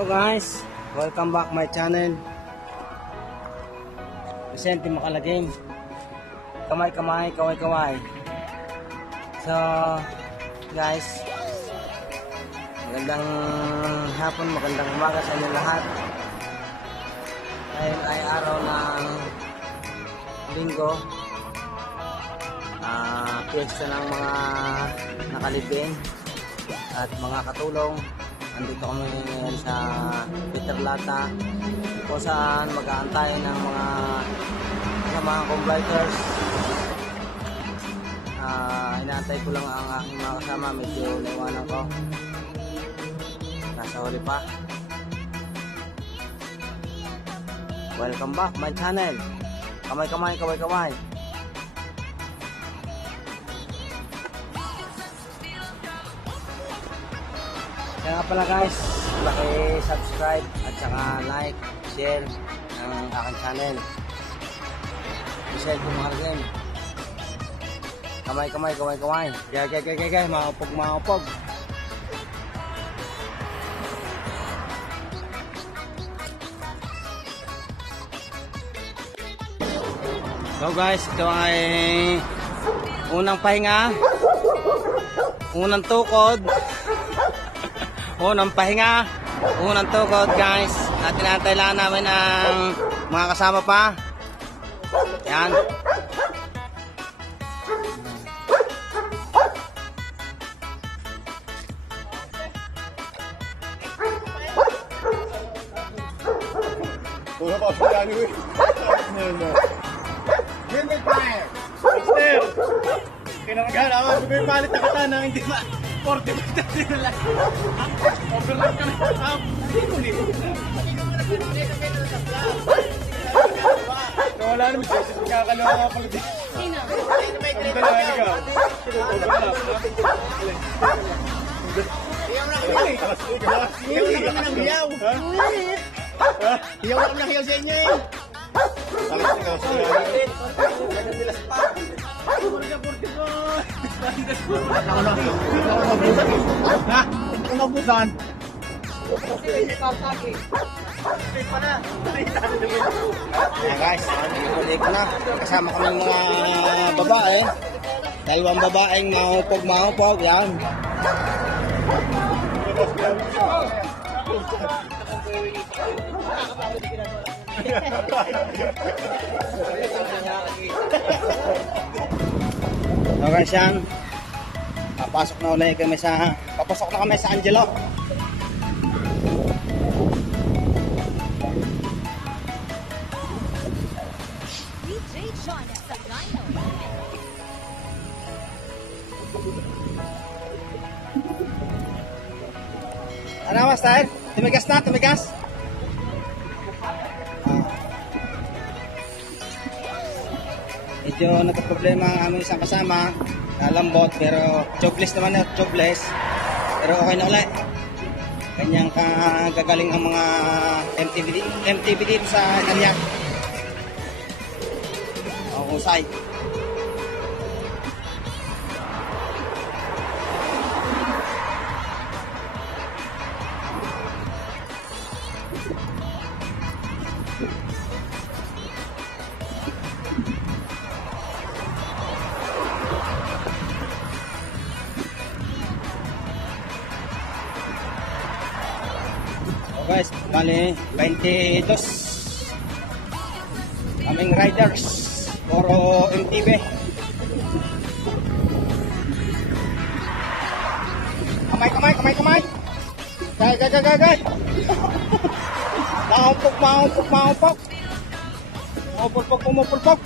Hello guys, welcome back my channel. Vicente Makalagim. Kamay-kamay, kaway-kaway. So guys, magandang hapon, magandang umaga sa inyo lahat. Ngayon ay araw ng Linggo, piyesta ng mga nakalibing at mga katulong. Andito kami ngayon sa Peter Lata kung saan mag-aantay ng mga completers. Inaantay ko lang ang aking mga kasama, medyo naiwanan ko, nasa huli pa. Welcome back my channel. Kamay-kamay, kaway-kaway. Kaya nga pala guys, paki-subscribe at saka like, share ng aking channel. Vicente Makalagim. Kamay-kamay, kaway-kaway. Gay, maupog. So guys, ito ay unang pahinga, unang tukod. Unang pahinga, unang tukod guys. At tinatay lang namin ang mga kasama pa. Yan. Wala pa pa yan eh. Give me fire! Mister! Kinamaghan ako, may palit na kata na hindi 40 minutes na lang. Overlap kami sa top. So wala naman siya, kakalawa nga pala din. Sino? Ang dalawa ikaw. Overlap. Hiyaw na kami ng hiyaw. Hiyaw na kami ng hiyaw sa inyo eh. Unabutan. Ayan guys, huli ko na. Kasama kami mga babae. Dalawang babaeng maupog. Yan. So guys, yan. Papasok na kami sa Angelo. Ano master? Tumigas. Medyo nagka-problema ang aming isang kasama, nalambot, pero jobless naman na, pero okay na ulit. Kanyang kagagaling ang mga MTV dito sa Italia. Husay. Guys, bali 22 kaming riders puro MTV. Kamay. Gay. Maupog. Pumupulpog.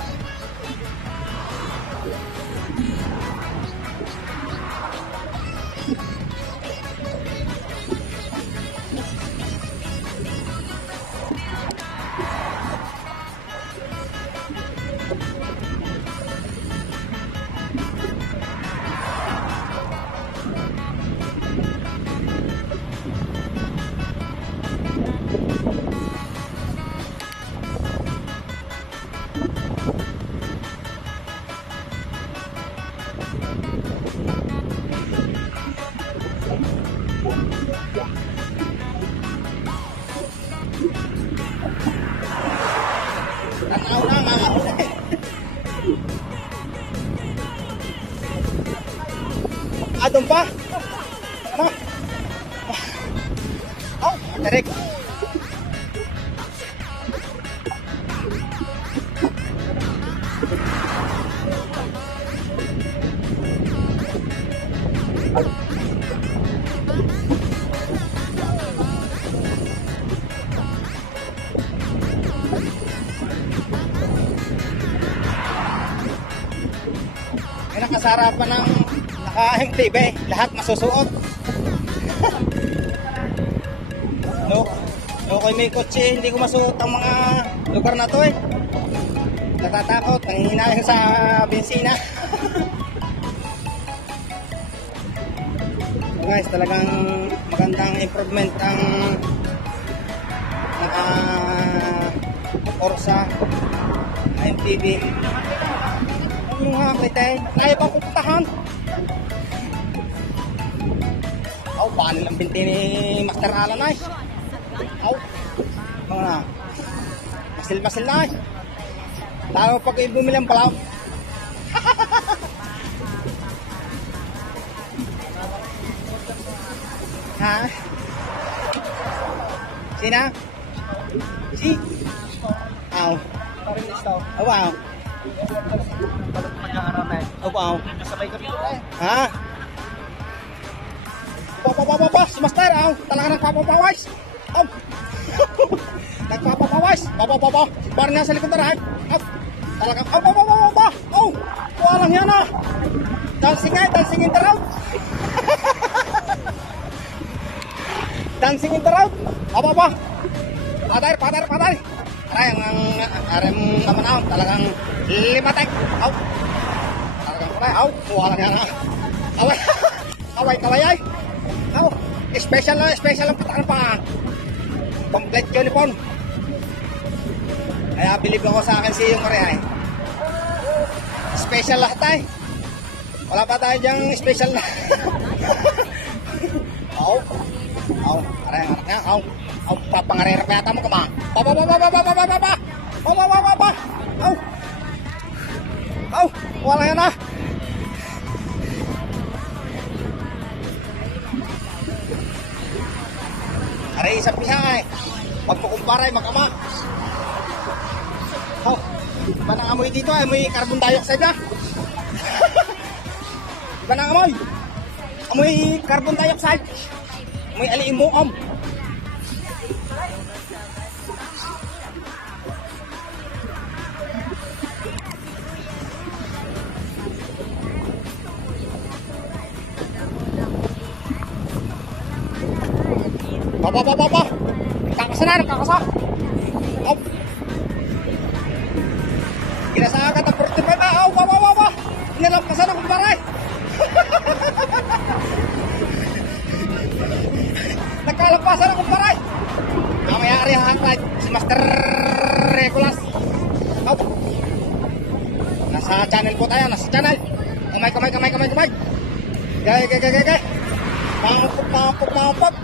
Ano? Oh, tarik. May nakasarapan ng naka-MTV, lahat masusuot. No, okay may kotse, hindi ko masuot ang mga lugar na to eh. Natatakot, nanghihinayan sa bensina. So guys, talagang magandang improvement ang Corsa MTV. Yung mga kita eh, kaya pa pupuntahan. Oh, paano lang binti ni Master Alan ay? Oh, mga masil-masil na ay. Lalo pag bumili ang palaw. Ha? Sina? Si? Aw. Oh, wow. Oh, wow. Kasabay ko dito eh. Ha? Papa, si Master, aw. Talaga nagpapapawais. Aw. Nagpapapawais. Papa. Bar niya sa likod na rin. Aw. Talaga. Aw. Aw. Walang yan ah. Dancing in the road. Dancing in the road. Papa. Patay. Aray, ang naman aw. Talagang limatek. Aw. Talagang patay. Aw. Walang yan ah. Kaway ay. Aw. Special ang pataan pa. Complete uniform. Kaya bilib ako sa akin si yung Maria eh. Special lahat ay. Wala pa tayo dyang special na. Aw. Aray ang anak niya. Aw. Papangarera pa yata mo ka ma. Papa. Aw. Wala yan ah. Aray isang piha ay. Pag makumpara ay mag-ama. Oh, iba nang amoy dito ay amoy carbon dioxide na. Iba nang amoy. Amoy carbon dioxide. Amoy alimuam. Papa. Kakasa. Oh. Kinasa agad ang 45 na. Oh, wawa. Inalampasan ako baray. Nagkalampasan ako baray. Kamayari hahatay si Master Regulas. Oh. Nasa channel po tayo, nasa channel. Kamay. Gay. Pangpok.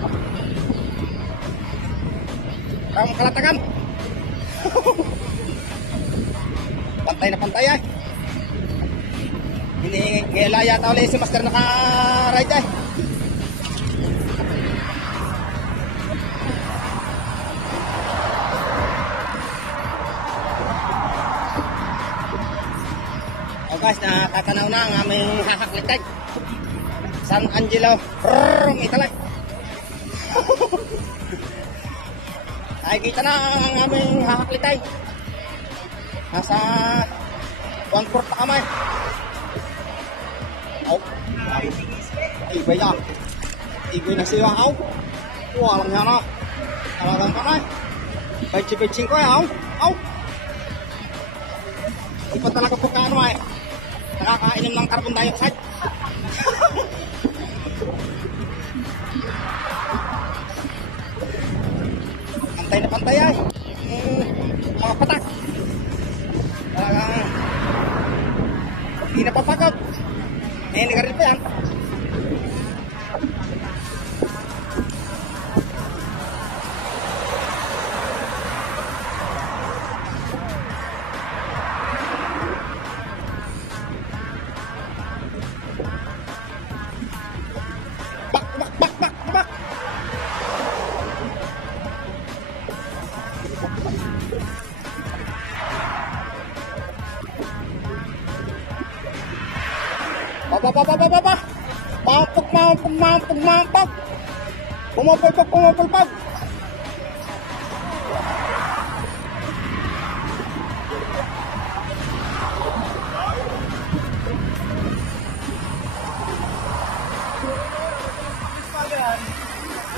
Ang kalatagan. Pantay ay. Ngayon yata ulit si Master naka-ride ay. Oh guys, natatanaw na ang aming hahaklitay. San Angelo Italy. Ay, kita na ang aming hahaklitay. Nasa 1/4 pa kamay. Oh. Igoy na siya. Oh. Walang yan ah. Talagang kamay. Pagchipitsing ko eh. Oh. Di pa talaga po kaano eh. Nakakainom ng carbon dioxide. Pantay ay. Mga patak. Talagang hindi napapagod. Nagaril pa yan. Bak. pa. Mampag. Pumapalpag.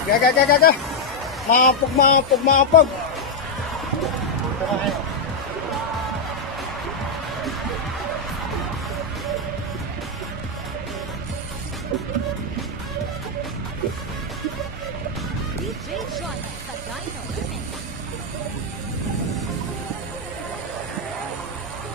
Gaga. Mampag. DJ John sa Dino.